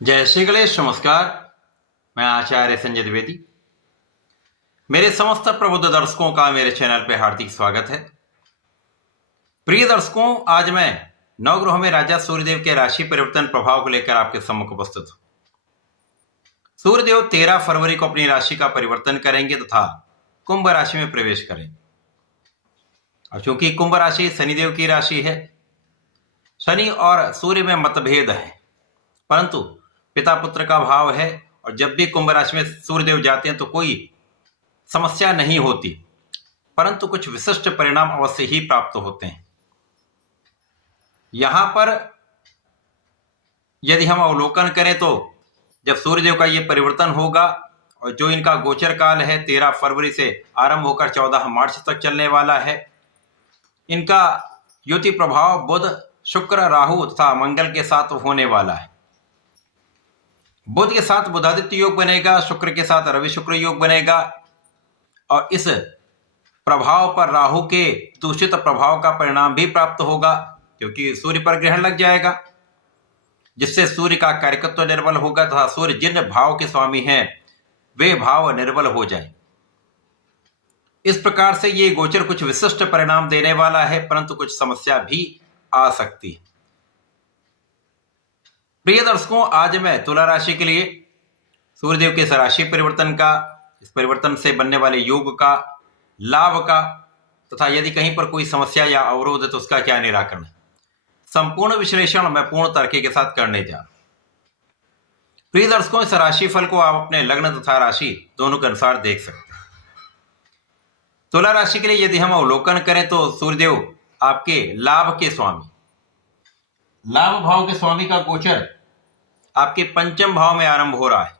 जय श्री गणेश। नमस्कार। मैं आचार्य संजय द्विवेदी। मेरे समस्त प्रबुद्ध दर्शकों का मेरे चैनल पे हार्दिक स्वागत है। प्रिय दर्शकों, आज मैं नवग्रहों में राजा सूर्यदेव के राशि परिवर्तन प्रभाव को लेकर आपके सम्मुख उपस्थित हूं। सूर्यदेव 13 फरवरी को अपनी राशि का परिवर्तन करेंगे तथा कुंभ राशि में प्रवेश करेंगे। और चूंकि कुंभ राशि शनिदेव की राशि है, शनि और सूर्य में मतभेद है, परंतु पिता पुत्र का भाव है और जब भी कुंभ राशि में सूर्यदेव जाते हैं तो कोई समस्या नहीं होती, परंतु कुछ विशिष्ट परिणाम अवश्य ही प्राप्त होते हैं। यहां पर यदि हम अवलोकन करें तो जब सूर्यदेव का ये परिवर्तन होगा और जो इनका गोचर काल है 13 फरवरी से आरंभ होकर 14 मार्च तक चलने वाला है, इनका युति प्रभाव बुध, शुक्र, राहु तथा मंगल के साथ होने वाला है। बुध के साथ बुधादित्य योग बनेगा, शुक्र के साथ रवि शुक्र योग बनेगा और इस प्रभाव पर राहु के दूषित प्रभाव का परिणाम भी प्राप्त होगा, क्योंकि सूर्य पर ग्रहण लग जाएगा, जिससे सूर्य का कारकत्व निर्बल होगा तथा सूर्य जिन भाव के स्वामी हैं वे भाव निर्बल हो जाए। इस प्रकार से ये गोचर कुछ विशिष्ट परिणाम देने वाला है, परंतु कुछ समस्या भी आ सकती है। प्रिय दर्शकों, आज मैं तुला राशि के लिए सूर्यदेव के इस राशि परिवर्तन का, इस परिवर्तन से बनने वाले योग का, लाभ का तथा यदि कहीं पर कोई समस्या या अवरोध है तो उसका क्या निराकरण है, संपूर्ण विश्लेषण मैं पूर्ण तर्क के साथ करने जा रहा हूं। प्रिय दर्शकों, इस राशि फल को आप अपने लग्न तथा राशि दोनों के अनुसार देख सकते हैं। तुला राशि के लिए यदि हम अवलोकन करें तो सूर्यदेव आपके लाभ के स्वामी, लाभ भाव के स्वामी का गोचर आपके पंचम भाव में आरंभ हो रहा है।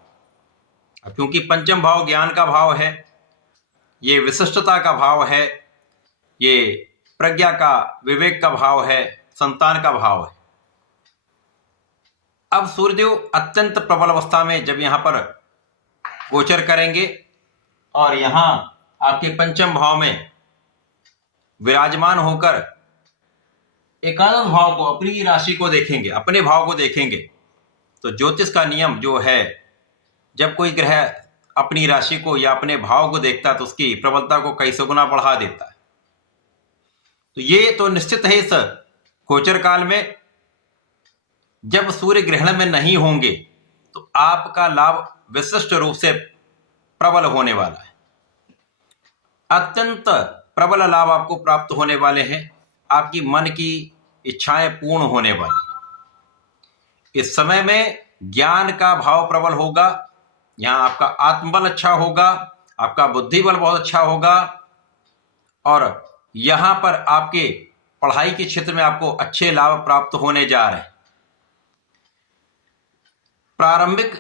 अब क्योंकि पंचम भाव ज्ञान का भाव है, ये विशिष्टता का भाव है, ये प्रज्ञा का, विवेक का भाव है, संतान का भाव है। अब सूर्यदेव अत्यंत प्रबल अवस्था में जब यहां पर गोचर करेंगे और यहां आपके पंचम भाव में विराजमान होकर एकादश भाव को, अपनी राशि को देखेंगे, अपने भाव को देखेंगे, तो ज्योतिष का नियम जो है, जब कोई ग्रह अपनी राशि को या अपने भाव को देखता है तो उसकी प्रबलता को कई सौ गुना बढ़ा देता है। तो ये तो निश्चित है, इस गोचर काल में जब सूर्य ग्रहण में नहीं होंगे तो आपका लाभ विशिष्ट रूप से प्रबल होने वाला है। अत्यंत प्रबल लाभ आपको प्राप्त होने वाले हैं। आपकी मन की इच्छाएं पूर्ण होने वाली। इस समय में ज्ञान का भाव प्रबल होगा, यहां आपका आत्मबल अच्छा होगा, आपका बुद्धि बल बहुत अच्छा होगा और यहां पर आपके पढ़ाई के क्षेत्र में आपको अच्छे लाभ प्राप्त होने जा रहे हैं। प्रारंभिक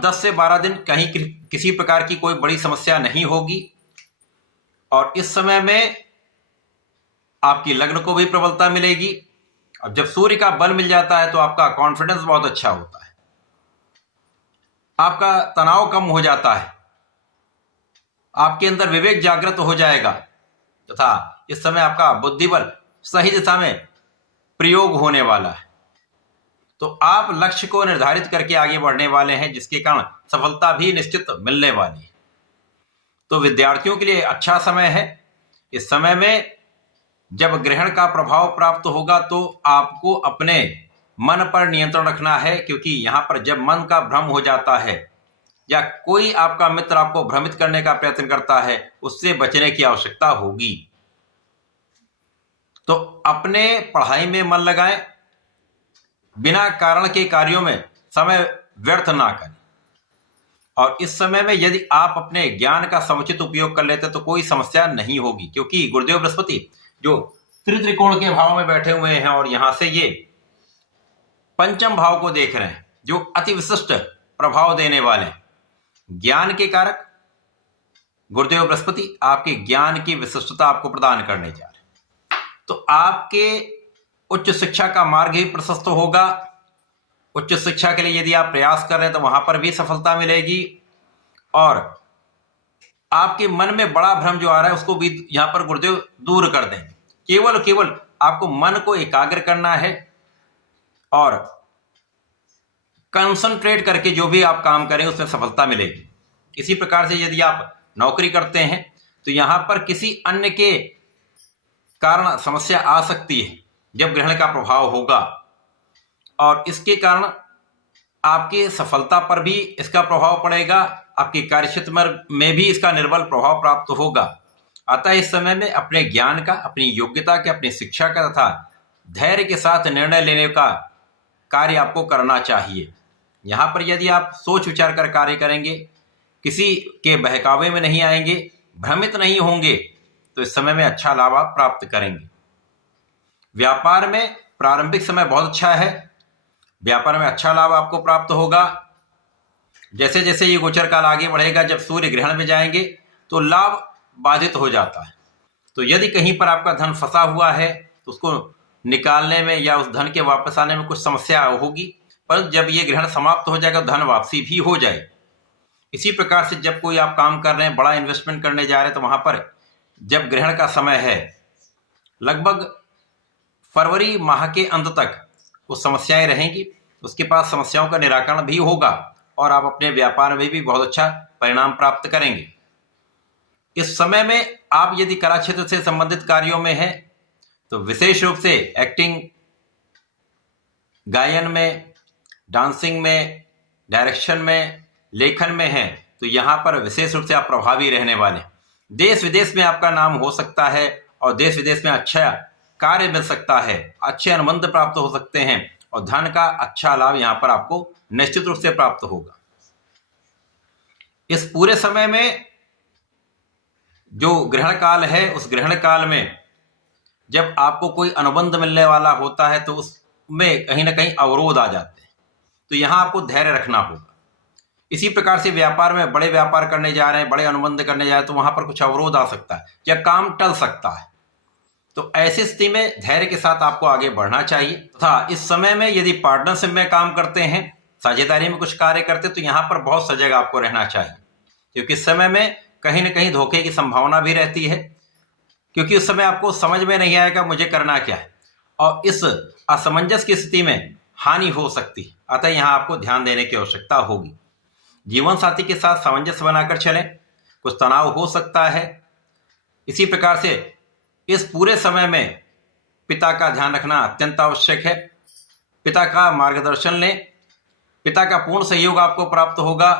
10 से 12 दिन कहीं किसी प्रकार की कोई बड़ी समस्या नहीं होगी और इस समय में आपकी लग्न को भी प्रबलता मिलेगी। अब जब सूर्य का बल मिल जाता है तो आपका कॉन्फिडेंस बहुत अच्छा होता है, आपका तनाव कम हो जाता है, आपके अंदर विवेक जागृत हो जाएगा तथा इस समय आपका बुद्धि बल सही दिशा में प्रयोग होने वाला है। तो आप लक्ष्य को निर्धारित करके आगे बढ़ने वाले हैं, जिसके कारण सफलता भी निश्चित मिलने वाली है। तो विद्यार्थियों के लिए अच्छा समय है। इस समय में जब ग्रहण का प्रभाव प्राप्त होगा तो आपको अपने मन पर नियंत्रण रखना है, क्योंकि यहां पर जब मन का भ्रम हो जाता है या कोई आपका मित्र आपको भ्रमित करने का प्रयत्न करता है, उससे बचने की आवश्यकता होगी। तो अपने पढ़ाई में मन लगाएं, बिना कारण के कार्यों में समय व्यर्थ ना करें और इस समय में यदि आप अपने ज्ञान का समुचित उपयोग कर लेते तो कोई समस्या नहीं होगी, क्योंकि गुरुदेव बृहस्पति जो त्रिकोण के भाव में बैठे हुए हैं और यहां से ये पंचम भाव को देख रहे हैं, जो अति विशिष्ट प्रभाव देने वाले हैं। ज्ञान के कारक गुरुदेव बृहस्पति आपके ज्ञान की विशिष्टता आपको प्रदान करने जा रहे हैं। तो आपके उच्च शिक्षा का मार्ग ही प्रशस्त होगा। उच्च शिक्षा के लिए यदि आप प्रयास कर रहे हैं तो वहां पर भी सफलता मिलेगी और आपके मन में बड़ा भ्रम जो आ रहा है उसको भी यहां पर गुरुदेव दूर कर देंगे। केवल आपको मन को एकाग्र करना है और कंसंट्रेट करके जो भी आप काम करें उसमें सफलता मिलेगी। इसी प्रकार से यदि आप नौकरी करते हैं तो यहाँ पर किसी अन्य के कारण समस्या आ सकती है जब ग्रहण का प्रभाव होगा, और इसके कारण आपकी सफलता पर भी इसका प्रभाव पड़ेगा, आपके कार्यक्षेत्र में भी इसका निर्बल प्रभाव प्राप्त होगा। अतः इस समय में अपने ज्ञान का, अपनी योग्यता के, अपनी शिक्षा का तथा धैर्य के साथ निर्णय लेने का कार्य आपको करना चाहिए। यहाँ पर यदि आप सोच विचार कर कार्य करेंगे, किसी के बहकावे में नहीं आएंगे, भ्रमित नहीं होंगे, तो इस समय में अच्छा लाभ आप प्राप्त करेंगे। व्यापार में प्रारंभिक समय बहुत अच्छा है, व्यापार में अच्छा लाभ आपको प्राप्त होगा। जैसे जैसे ये गोचर काल आगे बढ़ेगा, जब सूर्य ग्रहण में जाएंगे तो लाभ बाधित हो जाता है। तो यदि कहीं पर आपका धन फंसा हुआ है तो उसको निकालने में या उस धन के वापस आने में कुछ समस्या होगी, पर जब ये ग्रहण समाप्त हो जाएगा धन वापसी भी हो जाएगी। इसी प्रकार से जब कोई आप काम कर रहे हैं, बड़ा इन्वेस्टमेंट करने जा रहे हैं, तो वहाँ पर जब ग्रहण का समय है, लगभग फरवरी माह के अंत तक वो समस्याएं रहेंगी, उसके पास समस्याओं का निराकरण भी होगा और आप अपने व्यापार में भी बहुत अच्छा परिणाम प्राप्त करेंगे। इस समय में आप यदि कला क्षेत्र से संबंधित कार्यों में हैं तो विशेष रूप से एक्टिंग, गायन में, डांसिंग में, डायरेक्शन में, लेखन में हैं तो यहाँ पर विशेष रूप से आप प्रभावी रहने वाले हैं। देश विदेश में आपका नाम हो सकता है और देश विदेश में अच्छा कार्य मिल सकता है, अच्छे अनुबंध प्राप्त हो सकते हैं और धन का अच्छा लाभ यहाँ पर आपको निश्चित रूप से प्राप्त होगा। इस पूरे समय में जो ग्रहण काल है, उस ग्रहण काल में जब आपको कोई अनुबंध मिलने वाला होता है तो उसमें कहीं ना कहीं अवरोध आ जाते हैं, तो यहाँ आपको धैर्य रखना होगा। इसी प्रकार से व्यापार में बड़े व्यापार करने जा रहे हैं, बड़े अनुबंध करने जा रहे हैं, तो वहां पर कुछ अवरोध आ सकता है या काम टल सकता है। तो ऐसी स्थिति में धैर्य के साथ आपको आगे बढ़ना चाहिए तथा इस समय में यदि पार्टनरशिप में काम करते हैं, साझेदारी में कुछ कार्य करते हैं, तो यहाँ पर बहुत सजग आपको रहना चाहिए, क्योंकि इस समय में कहीं ना कहीं धोखे की संभावना भी रहती है, क्योंकि उस समय आपको समझ में नहीं आएगा मुझे करना क्या है और इस असमंजस की स्थिति में हानि हो सकती है। अतः यहाँ आपको ध्यान देने की आवश्यकता होगी। जीवन साथी के साथ सामंजस्य बनाकर चलें, कुछ तनाव हो सकता है। इसी प्रकार से इस पूरे समय में पिता का ध्यान रखना अत्यंत आवश्यक है। पिता का मार्गदर्शन लें, पिता का पूर्ण सहयोग आपको प्राप्त होगा,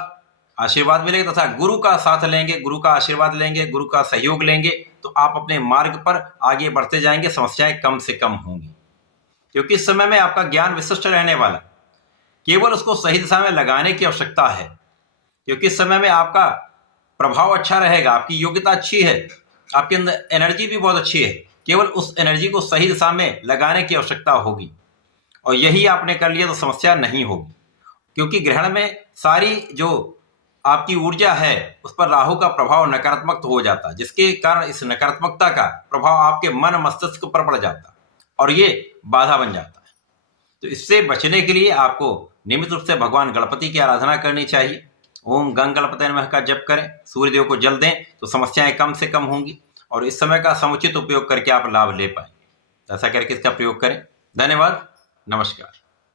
आशीर्वाद मिलेगा तथा गुरु का साथ लेंगे, गुरु का आशीर्वाद लेंगे, गुरु का सहयोग लेंगे तो आप अपने मार्ग पर आगे बढ़ते जाएंगे, समस्याएं कम से कम होंगी। क्योंकि इस समय में आपका ज्ञान विशिष्ट रहने वाला, केवल उसको सही दिशा में लगाने की आवश्यकता है, क्योंकि इस समय में आपका प्रभाव अच्छा रहेगा, आपकी योग्यता अच्छी है, आपके अंदर एनर्जी भी बहुत अच्छी है, केवल उस एनर्जी को सही दिशा में लगाने की आवश्यकता होगी और यही आपने कर लिया तो समस्या नहीं होगी। क्योंकि ग्रहण में सारी जो आपकी ऊर्जा है उस पर राहु का प्रभाव नकारात्मक हो जाता है, जिसके कारण इस नकारात्मकता का प्रभाव आपके मन मस्तिष्क पर पड़ जाता है और ये बाधा बन जाता है। तो इससे बचने के लिए आपको नियमित रूप से भगवान गणपति की आराधना करनी चाहिए। ओम गंग गणपति नमः का जप करें, सूर्यदेव को जल दें तो समस्याएं कम से कम होंगी और इस समय का समुचित उपयोग करके आप लाभ ले पाएंगे। ऐसा करके इसका प्रयोग करें। धन्यवाद, नमस्कार।